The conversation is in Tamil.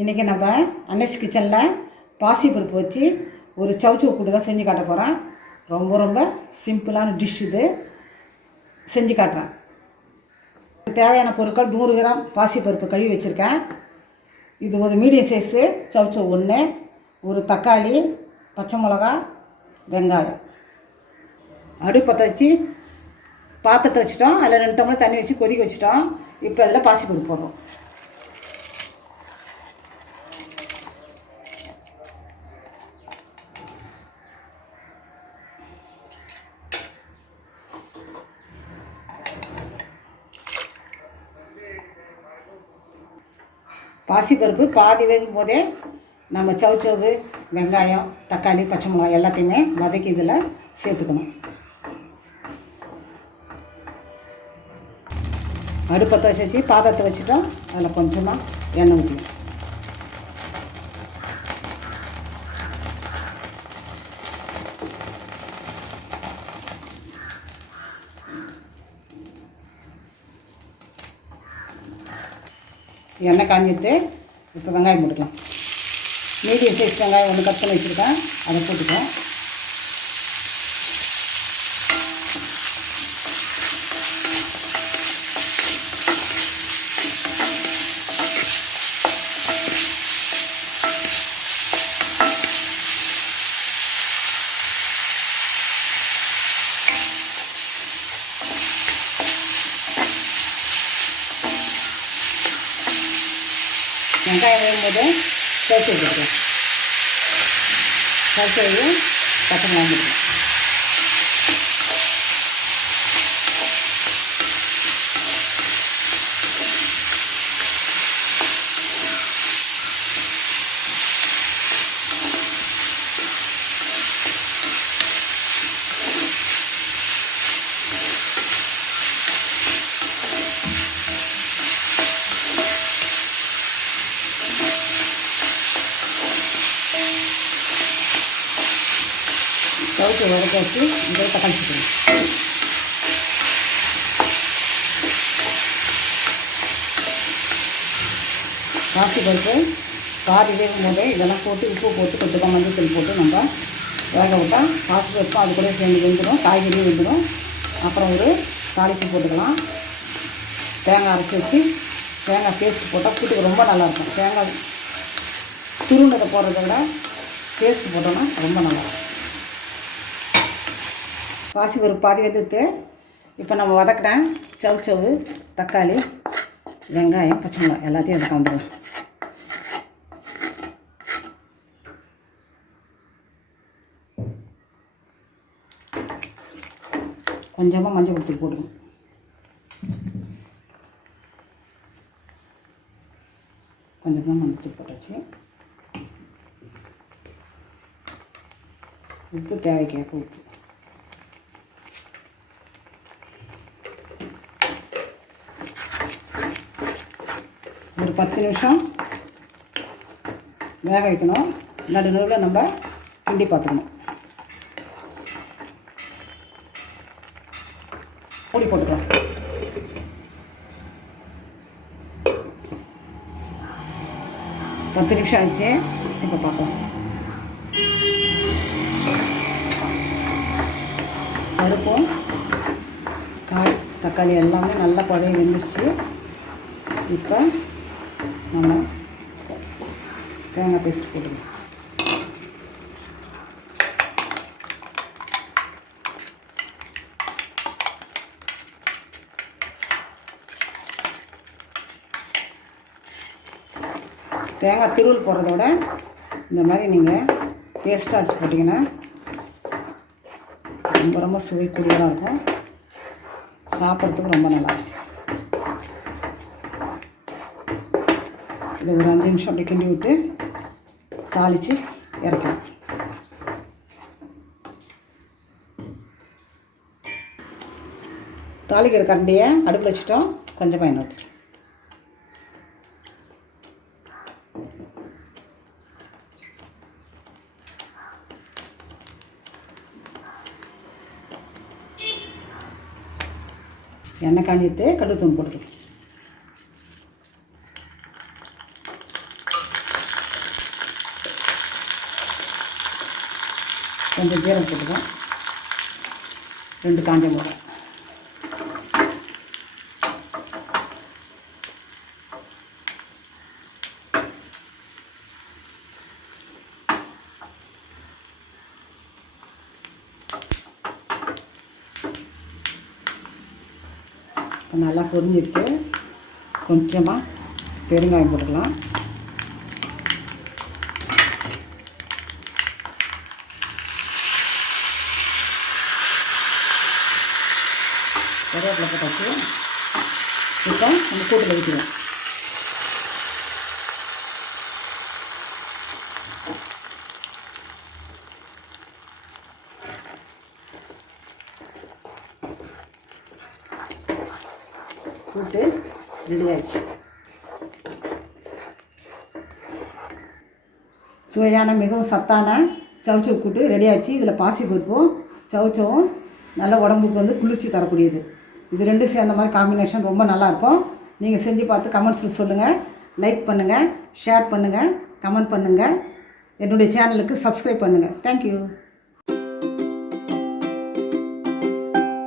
இன்றைக்கி நம்ம அன்னஸ் கிச்சனில் பாசி பருப்பு வச்சு ஒரு சவுச்சவு கூட்டு தான் செஞ்சு காட்ட போகிறேன் ரொம்ப ரொம்ப சிம்பிளான டிஷ் இது. செஞ்சு காட்டுறேன். தேவையான பொருட்கள் நூறு கிராம் பாசி பருப்பு கழுவி வச்சுருக்கேன். இது ஒரு மீடியம் சைஸு சவுச்சவு ஒன்று ஒரு தக்காளி பச்சை மிளகா வெங்காயம். அடுப்பத்தை வச்சு பாத்திரத்தை வச்சுட்டோம். அதில் ரெண்டு டம்ளர் தண்ணி வச்சு கொதிக்க வச்சுட்டோம். இப்போ அதில் பாசிப்பருப்பு போடுறோம். பாசிப்பருப்பு பாதி வேகும் போதே நம்ம சவுச்சவு வெங்காயம் தக்காளி பச்சை மிளகாய் எல்லாத்தையுமே வதக்கி இதில் சேர்த்துக்கணும். அடுப்பத்தை வச்சு வச்சு பாதத்தை வச்சுட்டோம். அதில் கொஞ்சமாக எண்ணெய் ஊற்றணும் எண்ணெய் காஞ்சிட்டு இப்போ வெங்காயம் போட்டுக்கலாம். மீடியம் சைஸ் வெங்காயம் ஒன்று கட் பண்ணி வச்சுருக்கேன். அதை போட்டுக்கலாம். வெங்காயம் வேகும்போது சேர்த்து வச்சுருக்கேன் சேர்த்து சவுக்கு வதக்க வச்சு இந்த தக்காளி சேர்க்கணும் பாசி பருப்பு காரி வேகும் போதே இதெல்லாம் போட்டு உப்பு போட்டு கொஞ்சமாக மஞ்சள் தூள் போட்டு நம்ம வேக விட்டால் காசு பருப்பும் அது கூட சேர்ந்து வெந்துடும் காய்கறியும் வெந்துடும் அப்புறம் ஒரு தாளிப்பு போட்டுக்கலாம். தேங்காய் அரைச்சி வச்சு தேங்காய் பேஸ்ட் போட்டால் கூட்டுக்கு ரொம்ப நல்லாயிருக்கும். தேங்காய் துருண்டதை போடுறத விட பேஸ்ட் போட்டோன்னா ரொம்ப நல்லாயிருக்கும். பாசி ஒரு பாதி வெந்துட்டு இப்போ நம்ம வதக்கின சவு சவு தக்காளி வெங்காயம் பச்சை மிளகாய் எல்லாத்தையும் அதை கலந்துக்கலாம். கொஞ்சமாக மஞ்சள் கொடுத்து போடுவோம் கொஞ்சமாக மஞ்சள் போட்டாச்சு. உப்பு தேவைக்கேற்ப உப்பு ஒரு பத்து நிமிஷம் வேக வைக்கணும். நடு நடுவில் நம்ம கிண்டி பார்த்துக்கணும். மூடி போட்டுக்கலாம். பத்து நிமிஷம் ஆச்சு இப்போ பார்க்கலாம். பருப்பும் காய் தக்காளி எல்லாமே நல்லா பழைய வெந்துருச்சு. இப்போ நம்ம தேங்காய் பேஸ்ட் போட்டுக்கலாம். தேங்காய் திருவல் போடுறத விட இந்த மாதிரி நீங்கள் பேஸ்ட்டாக அடிச்சு போட்டிங்கன்னா ரொம்ப ரொம்ப சுவை கூடியதாக இருக்கும். சாப்பிட்றதுக்கு ரொம்ப நல்லாயிருக்கும் இதை ஒரு அஞ்சு நிமிஷம் அப்படி கிண்டி விட்டு தாளித்து இறக்கலாம் தாளிக்கிற கரண்டியை அடுப்பில் வச்சுட்டோம். கொஞ்சம் பயன் ஊற்றிக்கலாம் எண்ணெய் காஞ்சிட்டு கடுகு தூள் போட்டுக்கலாம். கொஞ்சம் ஜீரம் போட்டுக்கோம் ரெண்டு காஞ்ச மிளகா. இப்போ நல்லா பொரிஞ்சிருக்கு. கொஞ்சமாக பெருங்காயம் போட்டுக்கலாம். கருவேப்பிலை போட்டாச்சு இப்போ நம்ம கூட்டில் வைக்கிறோம் கூட்டு ரெடி ஆயிடுச்சு. சுவையான மிகவும் சத்தான சவுச்சவு கூட்டு ரெடி ஆயிடுச்சு. இதில் பாசி பருப்பும் சவுச்சவும் நல்ல உடம்புக்கு வந்து குளிர்ச்சி தரக்கூடியது. இது ரெண்டும் சேர்ந்த மாதிரி காம்பினேஷன் ரொம்ப நல்லாயிருக்கும். நீங்கள் செஞ்சு பார்த்து கமெண்ட்ஸில் சொல்லுங்கள் லைக் பண்ணுங்கள் ஷேர் பண்ணுங்கள் கமெண்ட் பண்ணுங்கள் என்னுடைய சேனலுக்கு சப்ஸ்கிரைப் பண்ணுங்கள் தேங்க்யூ